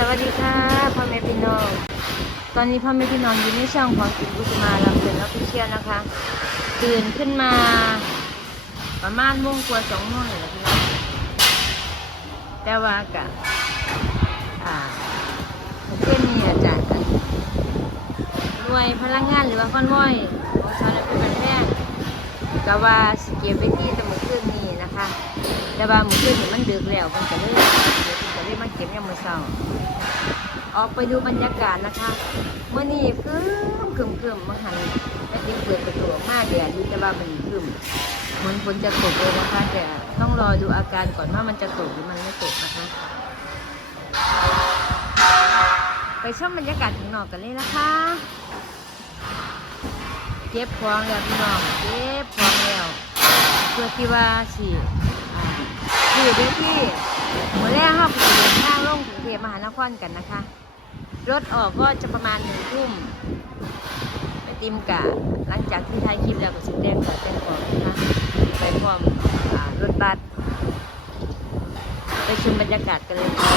สวัสดีค่ะพ่อแม่พี่น้อง ตอนนี้พ่อแม่พี่น้องอยู่ในช่องของจิตกุศมาลำเพลินออฟฟิเชียลนะคะ ตื่นขึ้นมา ประมาณโมงกว่าสองโมงเลยแหละพี่น้องแต่ว่ากะอ่าเช่นนี้อาจารย์หน่วยพลังงานหรือว่าคอนวอยของชาวนาเป็นแพงก็ว่าสเก็บไว้ที่ตะมือเครื่องนี้นะคะ แต่ว่ามือเครื่องนี้มันดึกแล้วมันก็เลยเดี๋ยวมันก็ เก็บยามมือเช้าออกไปดูบรรยากาศนะคะเมื่อนี้คืมคืมคืมมาหันแม่ติ๊กเปิดประตูออกมาแดดดูแต่ว่ามันคืมเหมือนฝนจะตกเลยนะคะ แต่ต้องรอดูอาการก่อนว่ามันจะตกหรือมันไม่ตกนะคะ ไปชมบรรยากาศถึงนอกกันเลยนะคะเก็บของแล้วพี่น้องเก็บของแล้วเพื่อที่ว่าสิอ่าคือเดี๋ยที่ เมื่อแรกเราไปเดินทางลงกรุงเทพมหานครกันนะคะ รถออกก็จะประมาณหนึ่งทุ่มไปติมกะหลังจากที่ถ่ายคลิปแล้วก็สิแดงกับแจ้งของนะคะไปพร้อมรถบัสไปชมบรรยากาศกันเลยค่ะ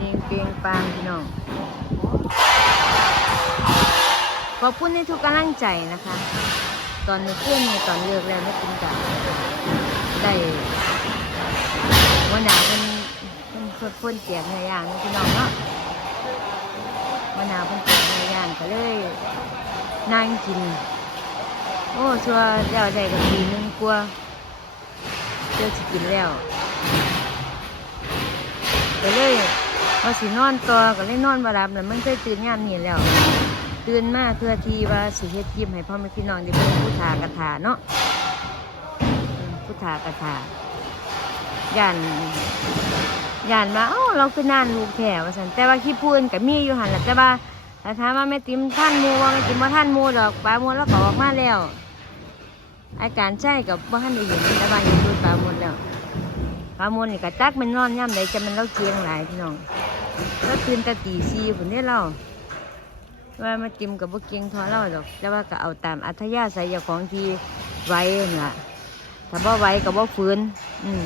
นี่เกงปางพี่น้องขอบคุณในทุกกำลังใจนะคะ ตอนเพื่อนตอนเลือกแล้วไม่กินกันได้วันหนาเป็นเป็นคนคนเจียกเนื้อย่างนี่พี่น้องเนาะวันหนาเป็นเจียกเนื้อย่างก็เลยนั่งกิน โอ้ชัวร์แล้วได้กับทีนึงกลัวเจอสิกินแล้วก็เลยพอสินอนต่อก็เลยนอนบารับแล้วมันเคยตื่นงานนี่แล้ว ตื่นมาเพื่อที่ว่าสิเฮ็ดยิ้มให้พ่อแม่พี่น้องได้เบิ่งผู้ทากระถาเนาะผู้ทากระถาย่านย่านว่าเอ้าเราคือนานลูกแถวว่าซั่นแต่ว่าขี้พูนก็มีอยู่หันแหละแต่ว่าถ้าถามว่าแม่ติ๋มท่านมูว่าแม่ติ๋มว่าท่านหมูดอกปลามูแล้วก็ออกมาแล้ว อาการใช่กับว่าท่านได้เห็นแต่ว่าเห็นดูปลาหมูแล้วปลาหมูนี่ก็จักมันนอนย่ำใดจะมันเล่าเกียงหลายพี่น้องแล้วตื่นแต่ตีสี่ผุนได้เล่า ว่ามาจิ้มกับบุกเกียงทอเล่าดอกแต่ว่าก็เอาตามอัธยาศัยเจ้าของที่ไว้นั่นล่ะถ้าบ่ไว้ก็บ่ฟื้น อืม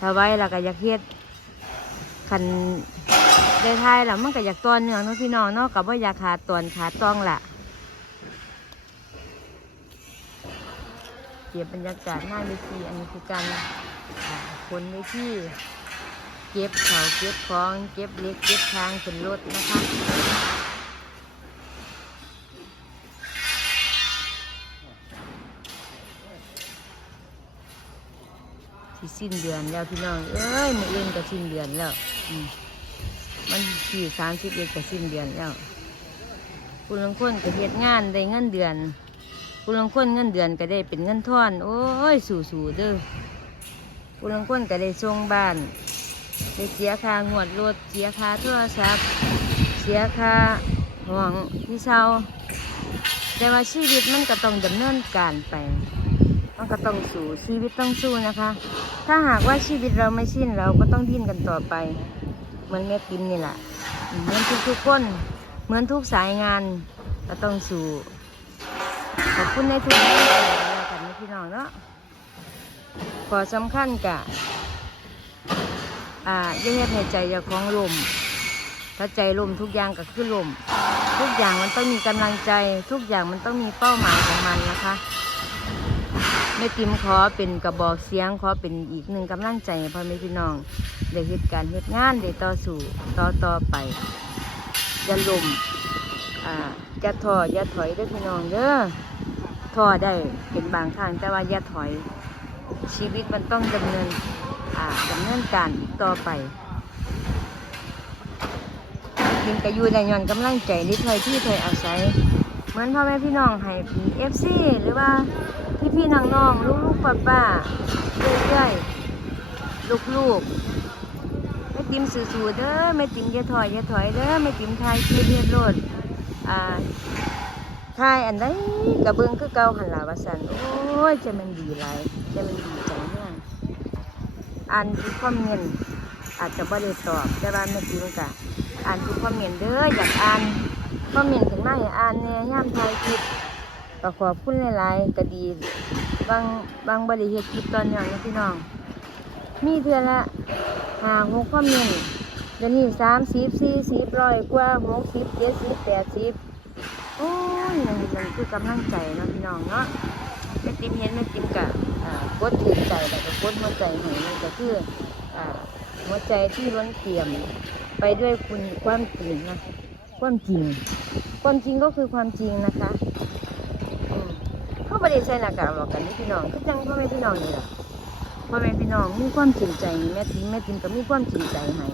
ถ้าไว้แล้วก็อยากเฮ็ดคันได้ทายแล้วมันก็อยากตอนเนื่องเนาะพี่น้องเนาะก็บ่อยากขาดตอนขาดต้องล่ะเก็บบรรยากาศหน้าเวทีอันนี้คือการคนเวทีเก็บเขาเก็บของ เก็บเล็กเก็บทางขึ้นรถนะคะ ที่สิ้นเดือนแล้วพี่น้อง เอ้ยมืออื่นก็สิ้นเดือนแล้วมันที่สามสิบเอ็ดก็สิ้นเดือนแล้วคุณลางคนก็เฮ็ดงานได้เงินเดือนคุณลางคนเงินเดือนก็ได้เป็นเงินทอน โอ้ยสู่ๆเด้อคุณลางคนก็ได้ส่งบ้านได้เสียค่างวดรถเสียค่าโทรศัพท์เสียค่าห้องที่เช่าแต่ว่าชีวิตมันก็ต้องดำเนินการไป มันก็ต้องสู้ชีวิตต้องสู้นะคะ ถ้าหากว่าชีวิตเราไม่สิ้นเราก็ต้องดิ้นกันต่อไป เหมือนแม่ติมนี่แหละเหมือนทุกๆคนเหมือนทุกสายงานก็ต้องสู้ขอบคุณในทุกท่านแล้วกันนะพี่น้องเนาะขอสำคัญกะอ่าอย่าเฮ็ดให้ใจอย่าของลมถ้าใจลมทุกอย่างก็คือลมทุกอย่างมันต้องมีกำลังใจ ทุกอย่างมันต้องมีเป้าหมายของมันนะคะ แม่ติมขอเป็นกระบอกเสียงขอเป็นอีกหนึ่งกำลังใจพ่อแม่พี่น้องได้เหตุการณ์เหตุงานได้ต่อสู้ต่อต่อไปอย่าลมอ่าอย่าท้ออย่าถอยเด้อพี่น้องเด้อท้อได้เป็นบางครั้งแต่ว่าอย่าถอย ชีวิตมันต้องดำเนินอ่าดำเนินการต่อไปกินกระยูได้ย้อนกำลังใจนิดถอยที่ถอยอาศัย มือนพ่อแม่พี่น้องให้เอฟซีหรือว่าพี่พี่ๆน้องๆลูกๆป้าป้าๆเรื่อยๆลูกๆไม่ติมสู่ๆเด้อไม่ติมอย่าถอยอย่าถอยเด้อไม่ติมทายคีเรียดโลดอ่าทายอันใดกระเบื้องคือเก่าหันหลาวาสันโอ้ยจะมันดีหลายจะมันดีจังเนี่ยอ่านทุกคอมเมนต์อาจจะไม่ได้ตอบแต่ว่าไม่ติมกะอ่านทุกคอมเมนต์เด้ออยากอ่าน คอมเมนถึงมาให้อ่านเนี่ยย่ามไทยคลิปก็ขอบคุณหลายๆก็ดี บางบางบริเหตุคลิปตอนอย่างนี้พี่น้อง มีเทือละหาหกคอมเมนต์เดี๋ยวนี้สามสิบสี่สิบร้อยกว่าหกสิบเจ็ดสิบแปดสิบโอ้ยมันมันคือกำลังใจเนาะพี่น้องเนาะแม่ติมเห็นแม่ติมกะกดถือใจแล้วก็กดหัวใจให้มันก็คือหัวใจที่ล้นเปี่ยม ไปด้วยคุณความจริงนะ ความจริง ความจริงก็คือความจริงนะคะเขาไม่ได้ใส่หน้ากากหรอกกันนี่พี่น้องคือจังพ่อแม่พี่น้องนี่แหละพ่อแม่พี่น้องมีความจริงใจแม่ทิมแม่ทิมก็มีความจริงใจให้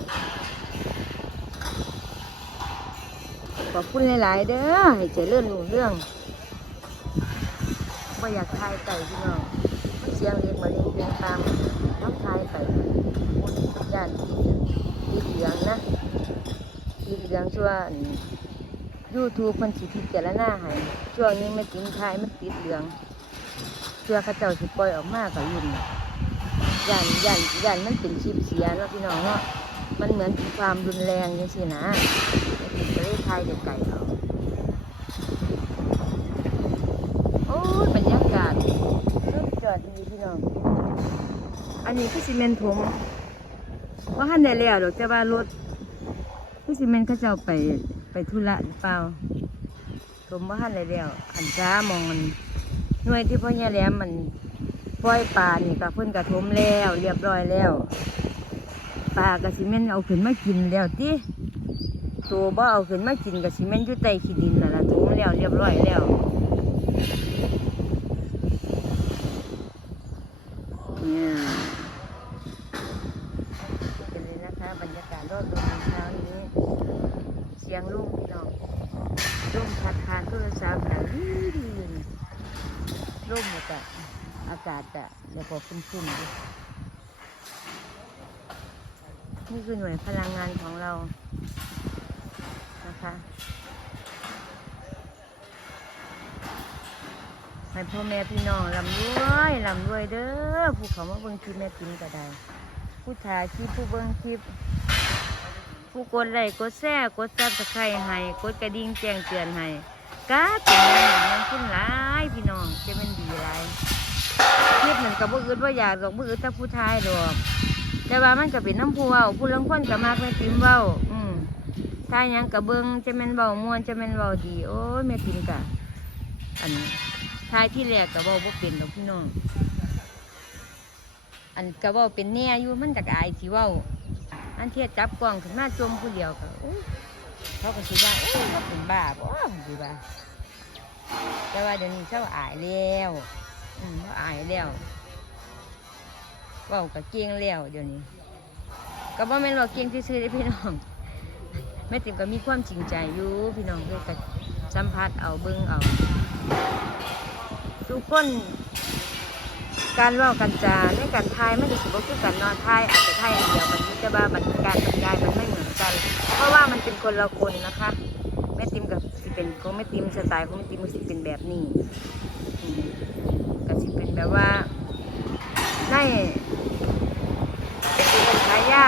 ขอบคุณหลายๆเด้อให้เจริญรุ่งเรื่องบ่อยากทายไก่พี่น้องมันเสียงเรียกมาเรียงเพลงตามน้ำทายไก่ย่านที่เหลืองนะ ที่เหลืองช่วยูทูบคนสิพิจารณาให้ช่วงนี้แม่ทิมทายมันติดเหลืองเชื่อข้าเจ้าสิปล่อยออกมากับยุ่นยันยันยันมันเป็นชิปเสียเนาะพี่น้องเนาะมันเหมือนความรุนแรงยังสินะไอ้ที่ประเทศไทยเด็กไก่เขาโอ้ยบรรยากาศสุดยอดดีพี่น้อง อันนี้คือซีเมนต์ถมว่าหันได้แล้วดอกแต่ว่ารถ คือซีเมนต์เขาเจ้าไปไปธุระหรือเปล่าถมว่าหันได้แล้วอันจ้ามองมันหน่วยที่พ่อแย่แหลมมันปล่อยปลานี่ก็เพิ่นกระทมแล้ว เรียบร้อยแล้วปลากระสิเมนเอาขึ้นมากินแล้วติตัวบ่เอาขึ้นมากินกระสิเมนอยู่ใต้ขี้ดินนั่นล่ะทมแล้วเรียบร้อยแล้วเนี่ยเป็นเลยนะคะบรรยากาศรอดลมเช้านี้ เสียงลูกพี่น้องลูกพัดผ่านโทรศัพท์ดังดีดี ร่มหมดอะอากาศจะเดี๋ยวพอขึ้นๆดินี่คือหน่วยพลังงานของเรานะคะให้พ่อแม่พี่น้องลำรวยลำรวยเด้อผู้เขามาเบิ่งคลิปแม่ติมก็ได้ ผู้ถ่ายคลิปผู้เบิ่งคลิป ผู้กดไลค์กดแชร์กดซับสไครต์ให้กดกระดิ่งแจ้งเตือนให้ กาเป็นเงินเงินขึ้นหลายพี่น้องจะเป็นดีหลายคลิปมันกับบ่อื่นบ่อยากดอกบ่อื่นแต่ผู้ชายดอกแต่ว่ามันก็เป็นน้ำผู้เว้าผู้ลังคนก็มากแม่ติมเว้าอืมถ้าหยังก็เบิ่งจะแม่นเว้าม่วนจะแม่นเว้าดี โอ้ยแม่ติมกะอันทายที่แรกก็เว้าบ่เป็นดอกพี่น้อง อันก็เว้าเป็นแน่อยู่มันจักอายสิเว้าอันเทียจับกล้องขึ้นมาจมผู้เดียวก็โอ้ย เขาก็สิว่าโอ้ยเขาเป็นบ้าบ่สิว่าแต่ว่าเดี๋ยวนี้เจ้าอายแล้วอืมเขาอายแล้วเว้ากับเก่งแล้วเดี๋ยวนี้ ก็บ่แม่นว่าเก่งซื่อๆได้พี่น้องแม่ติ๋มก็มีความจริงใจอยู่พี่น้องเพื่อกับสัมผัสเอาเบิ่งเอา ทุกคน การเล่ากันจาในการทายไม่ได้สิบ่คือกันเนอนทายอาจจะทายอันเดียวกันแต่ว่าบรรยการบรรยายมันไม่เหมือนกัน เพราะว่ามันเป็นคนละคนนะคะแม่ติมกับสิเป็นของแม่ติมสไตล์ของแม่ติมสิเป็นแบบนี้อืมก็สิเป็นแบบว่าได้เป็นฉายา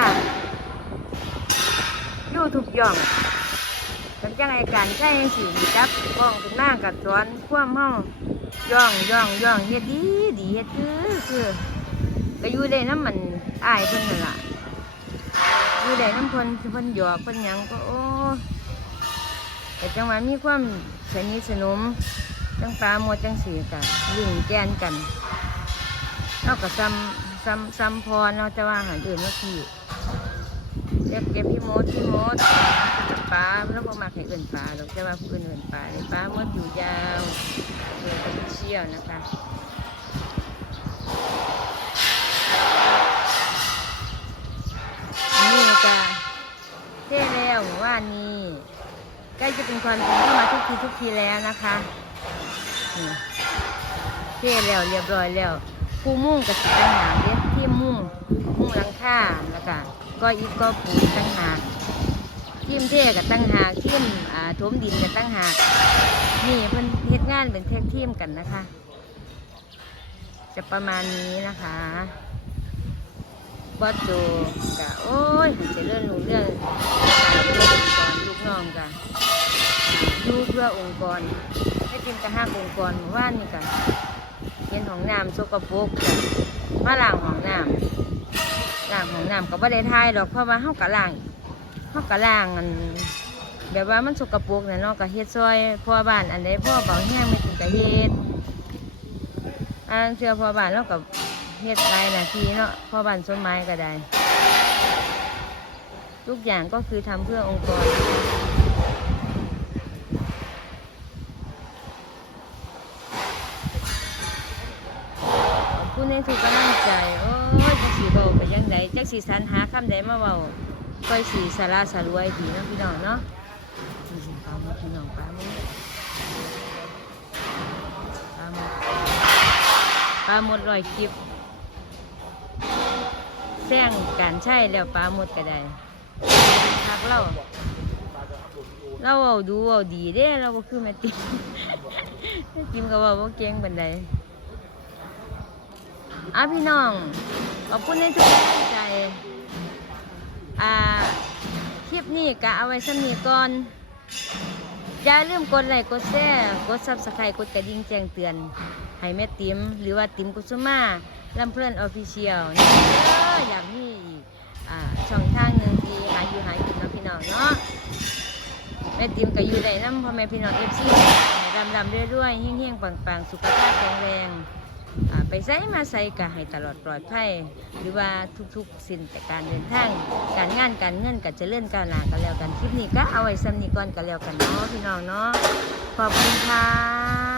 อยู่ทุกหย่องกันจังไอการใช้สีจับกล้องขึ้นมากับสอนความเฮา ย่องย่องย่องเฮ็ดดีดีเฮ็ดคือคือก็อยู่ได้น้ำมันอายเพิ่นนั่นล่ะอยู่ได้น้ำเพิ่นเพิ่นหยอกเพิ่นหยังก็โอ้แต่จังหวะมีความสนิทสนมจังปลาหมดจังสีกันลิงแกนกันนอกจากซ้ำซ้ำซ้ำพรเนาะว่าอาหาอื่นก็คือเรียกเก็บพี่มดพี่มด ปลาแล้วพอมาให้เอื่นปลาเราจะว่าผู้อื่นเอื่นปลาเลยปลาหมดอยู่ยาวเลยก็เชี่ยวนะคะนนี้จะเท่แล้วว่านี่ใกล้จะเป็นความจริงเข้ามาทุกทีทุกทีแล้วนะคะนี่เท่แล้วเรียบร้อยแล้วผู้มุ่งกับสิตั้งหางเด้ที่มุ่งมุ่งหลังคาแล้วก็ก็อีกก็ปูตั้งหาก ทีมเท่กับตั้งหากทีมอ่าถมดินกับตั้งหากนี่เพิ่นเฮ็ดงานเป็นแท็กทีมกันนะคะ จะประมาณนี้นะคะบอสโจกะโอ้ยจะเรื่องรู้เรื่องการเรื่ององค์กรลูกน้องกะดูเพื่อองค์กรให้กินกระห้าองค์กรหมู่านี่กะเห็นของน้ำสกปรกกะมาล้างของน้ำล้างของน้ำก็บ่ได้ทายดอกเพราะว่าเฮาก็ล้าง เฮาก็ล้างอัน แบบว่ามันสกปรกน่ะเนาะก็เฮ็ดซอยพ่อบ้านอันใดพ่อเบาแห้งไม่ถึงก็เฮ็ดอันเชื่อพ่อบ้านเราก็เฮ็ดหลายหนาทีเนาะพ่อบ้านส้มไม้ก็ได้ทุกอย่างก็คือทำเพื่อองค์กรขอบคุณในทุกกำลังใจ โอ้ยจักสีเบาไปยังไงจักสีสันหาคำใดมาเบา ค่อยสีสาราสารวยดีเนาะพี่น้องเนาะนี่สิปลาหมดพี่น้องปลาหมดปลาหมดปลาหมดลอยคลิปแซงการใช่แล้วปลาหมดก็ได้ทักเราเราเอาดูเอาดีเด้เราบ่คือแม่ติ๋มแม่ติ๋มก็ว่าบ่เก่งบันไดอะพี่น้องขอบคุณในทุกกำลังใจ อ่าคลิปนี้ก็เอาไว้สำนีก่อน อย่าลืมกดไลค์กดแชร์กดซับสไครต์กดกระดิ่งแจ้งเตือน ให้แม่ติ๋มหรือว่าติ๋มกุสุมาลำเพื่อนออฟฟิเชียลนี่เด้ออยากมีอีกอ่าช่องทางหนึ่งที่หาอยู่หากินเนาะพี่น้องเนาะแม่ติ๋มก็อยู่ได้น้ำพ่อแม่พี่น้องเอฟซีดำดำๆเรื่อยๆเฮี้ยงๆปังๆ สุขภาพแข็งแรง ไปใส่มาใส่ก็ให้ตลอดปลอดภัยหรือว่าทุกๆสิ่งแต่การเดินทางการงานการเงินก็เจะเลื่อนการลากันแล้วกันคลิปนี้ก็เอาไว้ซ้ำนี้ก่อนกันแล้วกันเนาะพี่น้องเนาะขอบคุณค่ะ